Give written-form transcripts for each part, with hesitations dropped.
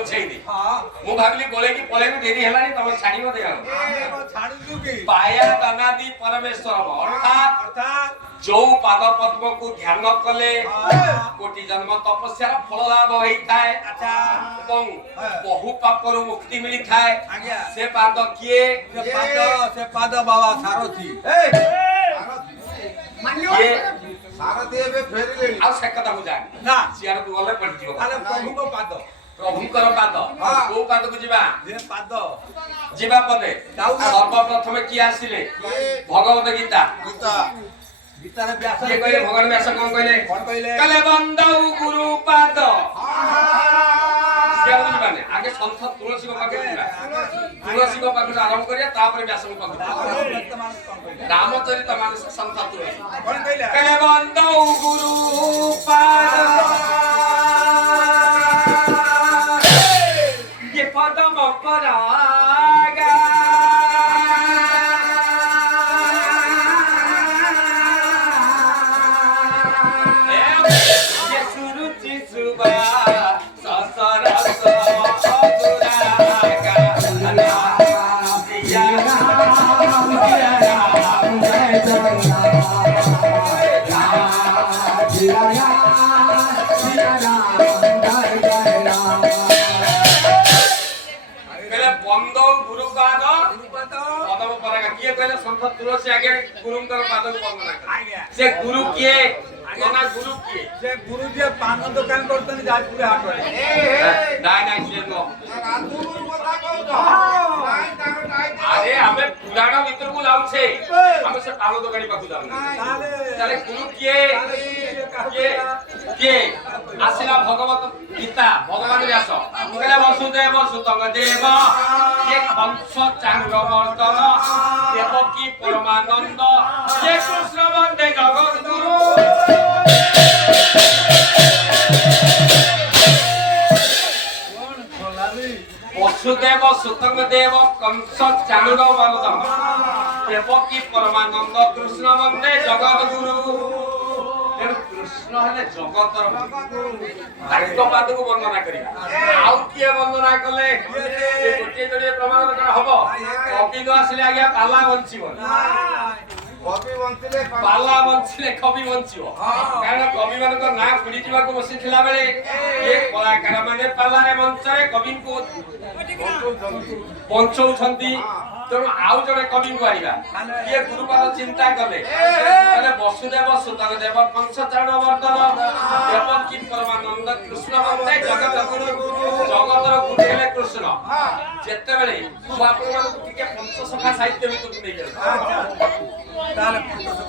बुझेई मु भागली बोले कि पले देरी हेलानी तम छाड़िबो दे पाया दानादि परमेश्वर अर्थात जो पाद पद्म को ध्यान कले कोटि जन्म तपस्यार फल लाभ होइथाय बहु पापरु मुक्ति मिली थाए से पाद किए से पाद बाबा सारथी ये सारथी एबे फेरिले आ से कथा बुझा ना सियार तू गले पड़ जीव ताले प्रभुको पाद प्रभुकर पाद को पाद को जीवा जे पाद जीवा पदे सर्वप्रथम किए आसिले भगवत गीता गीतार व्यास ये कहले भगवान व्यास कोन कहले कले बंदौ गुरु पाद सियार बुझबाने आगे संत तुलसी को पाके तुलसी को पाके आरंभ करिया तापर व्यास को पाके रामचरित मानस संत तुलसी कोन कहले कले बंदौ गुरु पाद ये पदम परागा ये सुरुचि सुबा ससरस अधुरागा बंदौ गुरु पाद पदम परागा किए कहले संत तुलसी आगे गुरुंकर पाद को वंदना करे से गुरु किए ना गुरु किए से गुरु जे पान दुकान करतनी जाजपुर हाट रे नाइ से नो अरे हमें पुराण भीतर को जाऊ छे हमें से पान दुकानी पाखु जाऊ ताले गुरु किए आसिला भगवत गीता भगवान व्यास कहले वसुदेव सुतंग देव ये कंस चांग मर्दन देवकी परमानंद ये कृष्ण वंदे जगत गुरु वसुदेव सुतंग देव कंस चांग मर्दन देवकी परमानंद कृष्ण वंदे जगत गुरु कृष्ण हेले जगतर ताको पाद को वंदना करिया आउ किए वंदना कले ये गोटे जोड़े प्रमाण कर हबो कवि न आसिले आज्ञा पाला बंचिबो पाला बंचिले कवि बंचिबो कारण कवि मान को ना खुडी जीवा को बसी थिला बेले ये कलाकार माने पाला रे मंचरे कवि को पंचौ छंती तेणु आउ जड़े कवि को आइबा ये गुरुपाद चिंता कले माने वसुदेव सुतंग देव कंसचरण वर्धन देवकी परमानंद कृष्ण वंदे जगत गुरु जगतर गुरु हेले कृष्ण जेते बेले तू आपन को टिके पंचसखा साहित्य वितु नै गेल ताले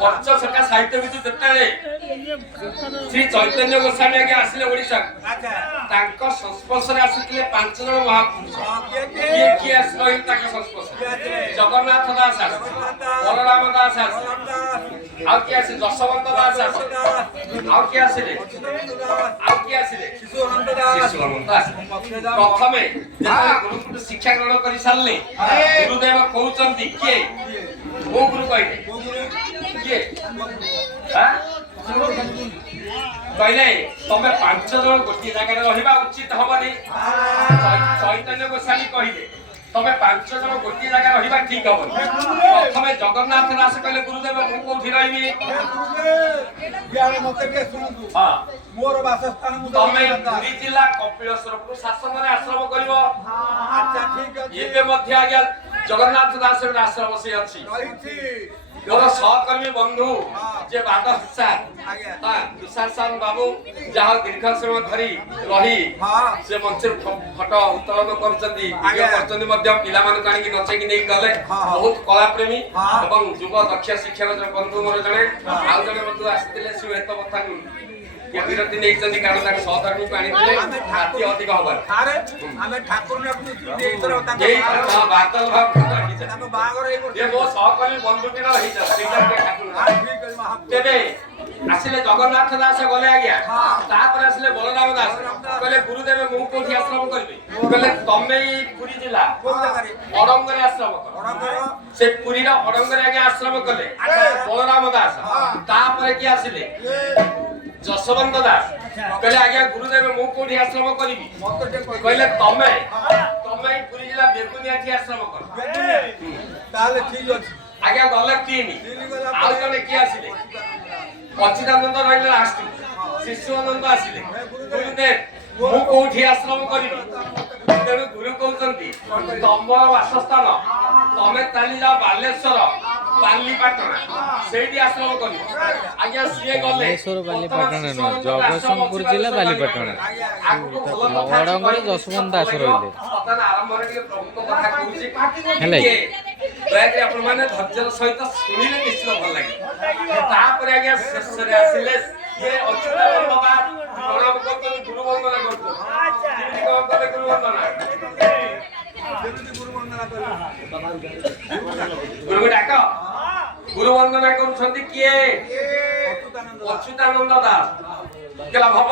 पंचसखा साहित्य वितु जेते श्री चैतन्य गोस्वामी के आसिले ओडिसा तांको संस्पर्श रे आसिले पांच जण महापुरुष किए आसिले तांको संस्पर्श जगन्नाथ दास बलराम दास आउ किए आसी जशवंत दास आउ किए आसिले शिशुअनंत दास प्रथमे गुरु शिक्षा ग्रहण करि सारले गुरुदेव कहउचंती किए ओ गुरु कहले किए हां कहले तमे पांच जण गोटी जगह रहिबा उचित हबनी चैतन्य गोस्वामी कहिले तमे पांच जण गोटी जगह रहिबा ठीक हबनी प्रथमे जगन्नाथ दास कहले गुरुदेव मु कोठी रहिबी यार मते के सुनतु हां मोर वासस्थान मु तमे पुरी जिला कपिलेश्वर को शासन रे आश्रम करिवो अच्छा ठीक अछि एबे मध्य आज्ञा जगन्नाथ दास रे आश्रम से अछि रहिछि मोर सहकर्मी बंधु जे बादशाह हां दुशासन बाबू जहा दीर्घ समय धरी रही से मंच फोटो उत्तोलन करचंदी वीडियो करचंदी मध्य पिला मान काणी की नचे की नै गले बहुत कला प्रेमी एवं युवा दक्ष शिक्षक बंधु मोर जने आउ जने बंधु आस्तिले सुहेत बथा ये विरति नै चंदी कारण ताक सहकर्मी को आनिले हाथी अधिक हबर अरे हमें ठाकुर ने अपनी चुटी इतर ताक बादल भाव ताक बागर ये मो सहकर्मी बंधु के रही जा ठाकुर ठीक है महा तेबे आसिले जगन्नाथ दास गले आज्ञा तापर आसिले बलराम दास कहले गुरुदेव मु कोठी आश्रम करबे कहले तमे पुरी जिला अडंग रे आश्रम कर से पुरी रा अडंग रे आज्ञा आश्रम कले बलराम दास तापर की आसिले जशवंत दास कहले आज्ञा गुरुदेव मु कोठी आश्रम करिवि ମତେ ଟିକେ କହିଦିଅ। कहले तमे तमे पुरी जिला बेकुनिया ठी आश्रम कर ତାହେଲେ ଠିକ ଅଛି। आज्ञा गले तीन आउ जने की आसिले अच्युतानंद रहिले लास्ट शिशुआनंद आसिले गुरुदेव मु कोठी आश्रम करिवि तेणु गुरु कहउछंती तमर वासस्थान तमे ताली जा बालेश्वर बालीपाटना सेठी आश्रम करिवि आज्ञा सिए गले बालेश्वर बालीपाटना न जगतसिंहपुर जिला बालीपाटना बड़ंगरे जसवंत दास रहिले सतन आरंभ रे के प्रमुख कथा कहूची हेले। दयाकरी आपण माने धैर्यर सहित सुनिले निश्चित भल लागि तापरे आज्ञा शेष रे आसिले ये अच्युतानंद बाबा प्रणाम करतो गुरु वंदना करतो किमि कोन करे गुरु वंदना ଯେମିତି ଗୁରୁ ବନ୍ଦନା କରିବ। गुरु डाक गुरु वंदना करूछंती किए ଅଚ୍ୟୁତାନନ୍ଦ ଦାସ। अच्युतानंद दास केला भव